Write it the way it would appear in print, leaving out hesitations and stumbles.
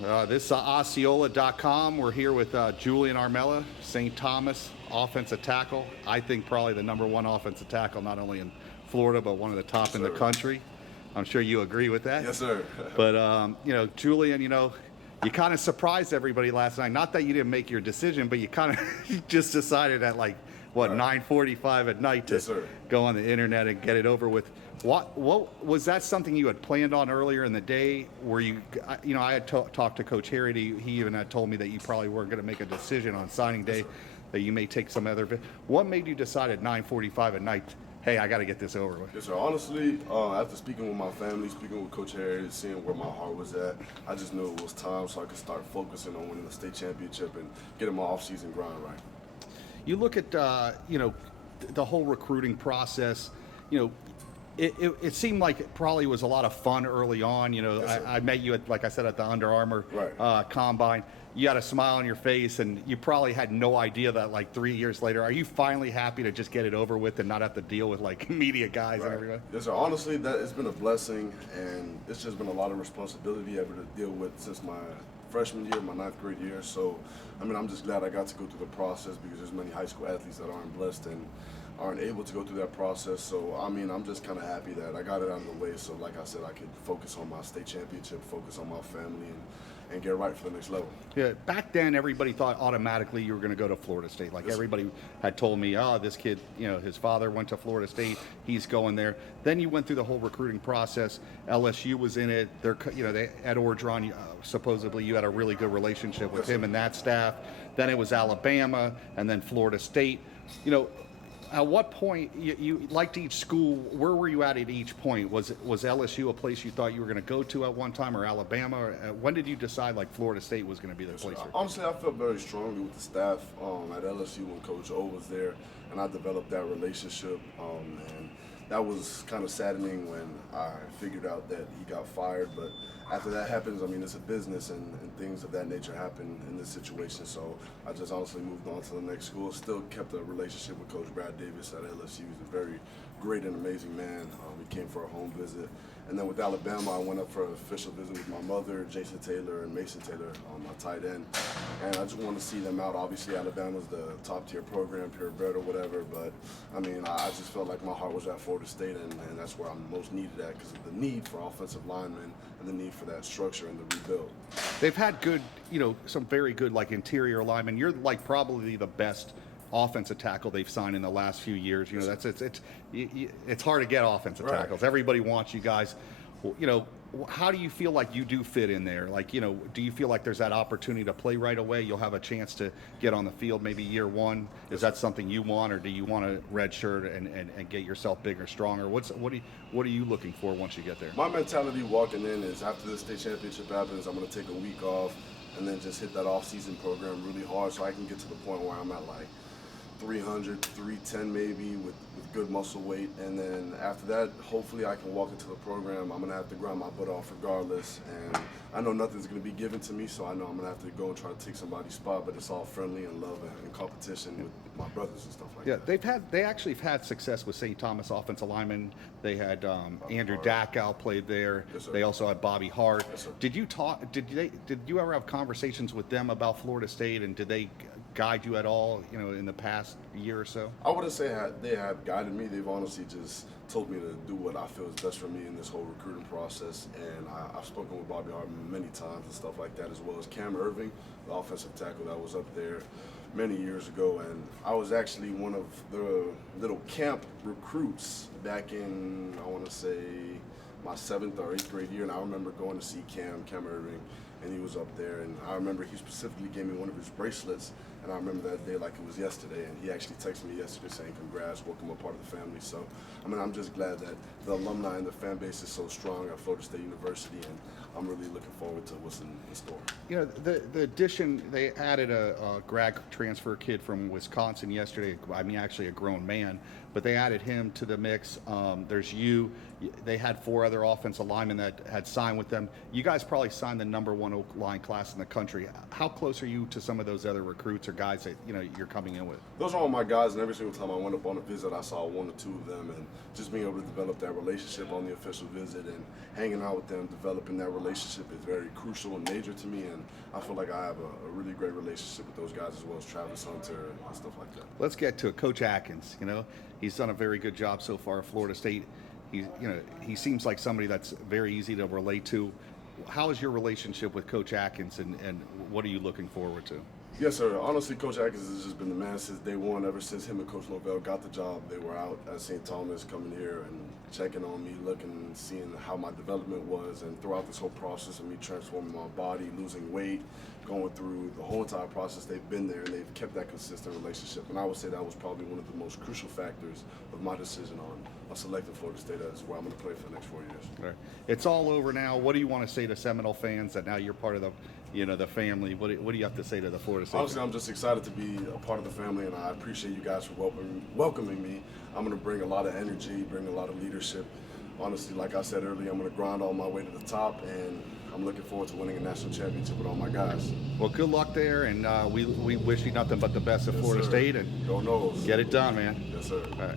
This is Osceola.com. We're here with Julian Armella, St. Thomas offensive tackle. I think probably the number one offensive tackle, not only in Florida, but one of the top in the country. I'm sure you agree with that. Yes, sir. But, Julian, you kind of surprised everybody last night. Not that you didn't make your decision, but you kind of just decided at 9:45 at night to go on the internet and get it over with. What was that something you had planned on earlier in the day? Were you, I had talked to Coach Harry. He even had told me that you probably weren't going to make a decision on signing day, that you may take some other. What made you decide at 9:45 at night, hey, I got to get this over with? Yes, sir. Honestly, after speaking with my family, speaking with Coach Harry, seeing where my heart was at, I just knew it was time so I could start focusing on winning the state championship and getting my off-season grind right. You look at, the whole recruiting process, it seemed like it probably was a lot of fun early on. Yes, I met you at, like I said, at the Under Armour combine. You had a smile on your face, and you probably had no idea that 3 years later, are you finally happy to just get it over with and not have to deal with media guys and everything? Yes, sir. Honestly, that it's been a blessing, and it's just been a lot of responsibility ever to deal with since my freshman year, my 9th grade year. So, I'm just glad I got to go through the process because there's many high school athletes that aren't blessed and aren't able to go through that process. So, I'm just kind of happy that I got it out of the way. So, like I said, I could focus on my state championship, focus on my family, and get right for the next level. Yeah, back then everybody thought automatically you were going to go to Florida State. Everybody had told me, this kid, his father went to Florida State, he's going there. Then you went through the whole recruiting process. LSU was in it. They Ed Orgeron, supposedly you had a really good relationship with him and that staff. Then it was Alabama, and then Florida State. At what point you liked each school? Where were you at each point? Was LSU a place you thought you were going to go to at one time, or Alabama? Or when did you decide Florida State was going to be the place? Honestly, I felt very strongly with the staff at LSU when Coach O was there, and I developed that relationship. And that was kind of saddening when I figured out that he got fired. But after that happens, it's a business, and things of that nature happen in this situation. So I just honestly moved on to the next school. Still kept a relationship with Coach Brad Davis at LSU. He's a very great and amazing man. He came for a home visit. And then with Alabama, I went up for an official visit with my mother, Jason Taylor, and Mason Taylor, my tight end. And I just want to see them out. Obviously, Alabama's the top-tier program, purebred or whatever. But, I just felt like my heart was at Florida State, and that's where I'm most needed at because of the need for offensive linemen and the need for that structure and the rebuild. They've had good, some very good, interior linemen. You're, probably the best offensive tackle they've signed in the last few years. It's hard to get offensive tackles. Everybody wants you guys. How do you feel like you do fit in there? Do you feel like there's that opportunity to play right away? You'll have a chance to get on the field maybe year one. Is that something you want, or do you want to redshirt and get yourself bigger, stronger? What are you looking for once you get there? My mentality walking in is after the state championship happens, I'm going to take a week off and then just hit that off-season program really hard so I can get to the point where I'm at 300, 310 maybe with good muscle weight, and then after that, hopefully I can walk into the program. I'm gonna have to grind my butt off regardless, and I know nothing's gonna be given to me, so I know I'm gonna have to go and try to take somebody's spot, but it's all friendly and love and competition with my brothers and stuff like that. Yeah, they actually have had success with St. Thomas offensive linemen. They had Andrew Dackow played there. Yes, they also had Bobby Hart. Yes, sir. Did you ever have conversations with them about Florida State, and did they guide you at all, in the past year or so? I wouldn't say they have guided me. They've honestly just told me to do what I feel is best for me in this whole recruiting process. And I've spoken with Bobby Hartman many times and stuff like that, as well as Cam Irving, the offensive tackle that was up there many years ago. And I was actually one of the little camp recruits back in, I want to say, my 7th or 8th grade year. And I remember going to see Cam Irving, and he was up there. And I remember he specifically gave me one of his bracelets. And I remember that day like it was yesterday, and he actually texted me yesterday saying, congrats, welcome a part of the family. So, I'm just glad that the alumni and the fan base is so strong at Florida State University, and I'm really looking forward to what's in store. The addition, they added a grad transfer kid from Wisconsin yesterday. Actually a grown man, but they added him to the mix. There's you. They had 4 other offensive linemen that had signed with them. You guys probably signed the number one O-line class in the country. How close are you to some of those other recruits or guys that you're coming in with? Those are all my guys, and every single time I went up on a visit, I saw one or two of them, and just being able to develop that relationship on the official visit and hanging out with them, developing that relationship is very crucial and major to me, and I feel like I have a really great relationship with those guys as well as Travis Hunter and stuff like that. Let's get to it. Coach Atkins. He's done a very good job so far at Florida State. He seems like somebody that's very easy to relate to. How is your relationship with Coach Atkins, and what are you looking forward to? Yes, sir. Honestly, Coach Atkins has just been the man since day one. Ever since him and Coach Lovell got the job, they were out at St. Thomas coming here and checking on me, looking and seeing how my development was. And throughout this whole process of me transforming my body, losing weight, going through the whole entire process, they've been there and they've kept that consistent relationship. And I would say that was probably one of the most crucial factors of my decision on selecting Florida State as where I'm going to play for the next 4 years. All right. It's all over now. What do you want to say to Seminole fans that now you're part of the family? What do you have to say to the Florida State? Honestly, I'm just excited to be a part of the family, and I appreciate you guys for welcoming me. I'm going to bring a lot of energy, bring a lot of leadership. Honestly, like I said earlier, I'm going to grind all my way to the top, and I'm looking forward to winning a national championship with all my guys. Well, good luck there, and we wish you nothing but the best at Florida sir. State, and Go Noles. get it done, man. Yes, sir. All right.